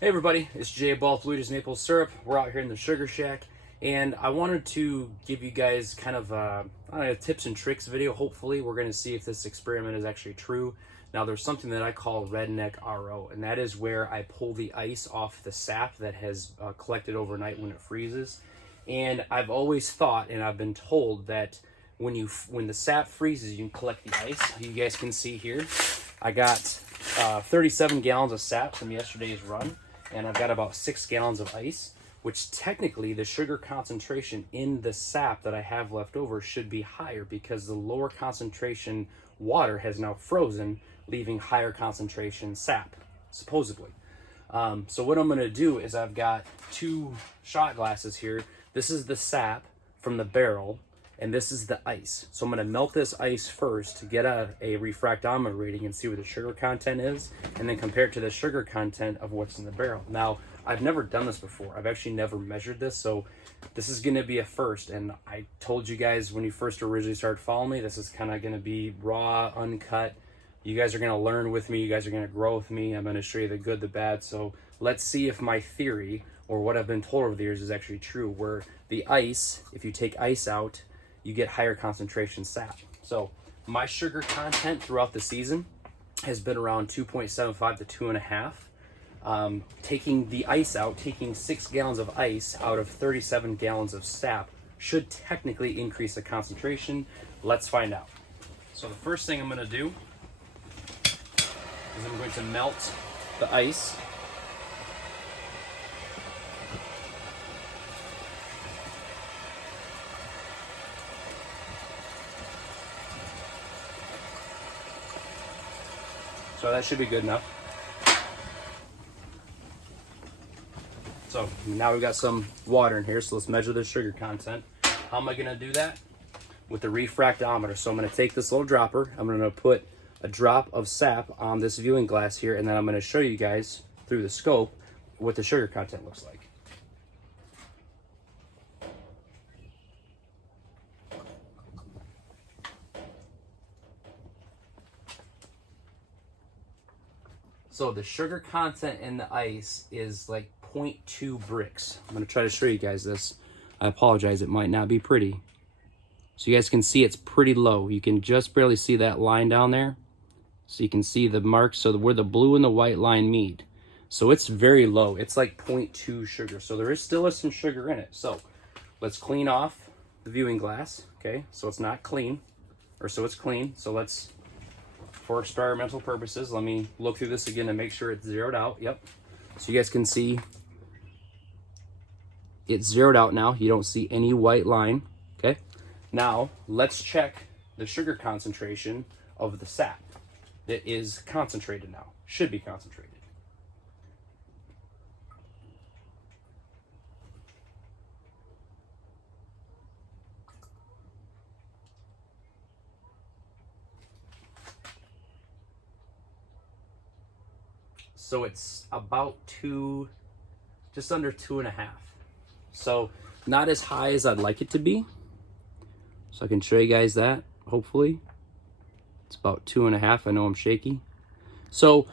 Hey everybody, it's Jay Ball, Blue Jays Maple Syrup. We're out here in the Sugar Shack, and I wanted to give you guys kind of a tips and tricks video. Hopefully, we're going to see if this experiment is actually true. Now, there's something that I call Redneck RO, and that is where I pull the ice off the sap that has collected overnight when it freezes. And I've always thought, and I've been told, that when the sap freezes, you can collect the ice. You guys can see here, I got 37 gallons of sap from yesterday's run, and I've got about 6 gallons of ice, which technically the sugar concentration in the sap that I have left over should be higher because the lower concentration water has now frozen, leaving higher concentration sap, supposedly. So what I'm going to do is I've got 2 shot glasses here. This is the sap from the barrel, and this is the ice. So I'm going to melt this ice first to get a refractometer reading and see what the sugar content is, and then compare it to the sugar content of what's in the barrel. Now, I've never done this before. I've actually never measured this, so this is going to be a first. And I told you guys when you first originally started following me, this is kind of going to be raw, uncut. You guys are going to learn with me. You guys are going to grow with me. I'm going to show you the good, the bad. So let's see if my theory, or what I've been told over the years, is actually true, where the ice, if you take ice out, you get higher concentration sap. So my sugar content throughout the season has been around 2.75 to 2.5. Taking the ice out, taking 6 gallons of ice out of 37 gallons of sap should technically increase the concentration. Let's find out. So the first thing I'm going to do is I'm going to melt the ice. So that should be good enough. So now we've got some water in here, so let's measure the sugar content. How am I gonna do that? With the refractometer. So I'm gonna take this little dropper, I'm gonna put a drop of sap on this viewing glass here, and then I'm gonna show you guys through the scope what the sugar content looks like. So the sugar content in the ice is like 0.2 bricks. I'm gonna try to show you guys this. I apologize, it might not be pretty. So you guys can see it's pretty low. You can just barely see that line down there. So you can see the marks, so where the blue and the white line meet. So it's very low, it's like 0.2 sugar. So there is still some sugar in it. So let's clean off the viewing glass, okay? So it's not clean, or so it's clean. So let's, for experimental purposes, let me look through this again to make sure it's zeroed out. Yep. So you guys can see it's zeroed out now. You don't see any white line. Okay. Now let's check the sugar concentration of the sap. It is concentrated now. Should be concentrated. So it's about just under 2.5. So not as high as I'd like it to be. So I can show you guys that, hopefully. It's about 2.5, I know I'm shaky. So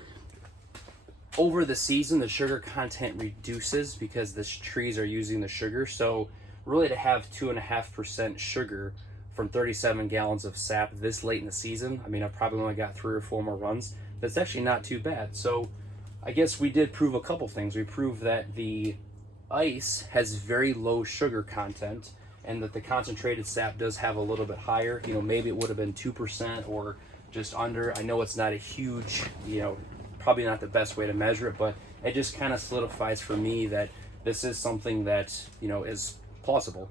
over the season, the sugar content reduces because the trees are using the sugar. So really to have 2.5% sugar from 37 gallons of sap this late in the season, I mean, I've probably only got 3 or 4 more runs. That's actually not too bad. So I guess we did prove a couple things. We proved that the ice has very low sugar content and that the concentrated sap does have a little bit higher. You know, maybe it would have been 2% or just under. I know it's not a huge, probably not the best way to measure it, but it just kind of solidifies for me that this is something that, is plausible.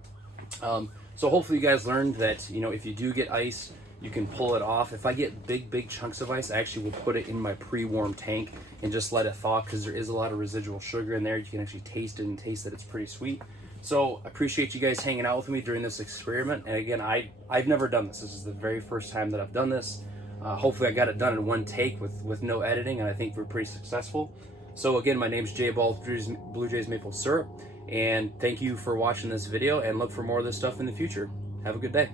So hopefully you guys learned that, if you do get ice, you can pull it off. If I get big chunks of ice, I actually will put it in my pre-warm tank and just let it thaw because there is a lot of residual sugar in there. You can actually taste it and taste that it's pretty sweet. So I appreciate you guys hanging out with me during this experiment. And again, I've never done this. This is the very first time that I've done this. Hopefully I got it done in one take with no editing, and I think we're pretty successful. So again, my name's Jay Ball, Blue Jays Maple Syrup, and thank you for watching this video, and look for more of this stuff in the future. Have a good day.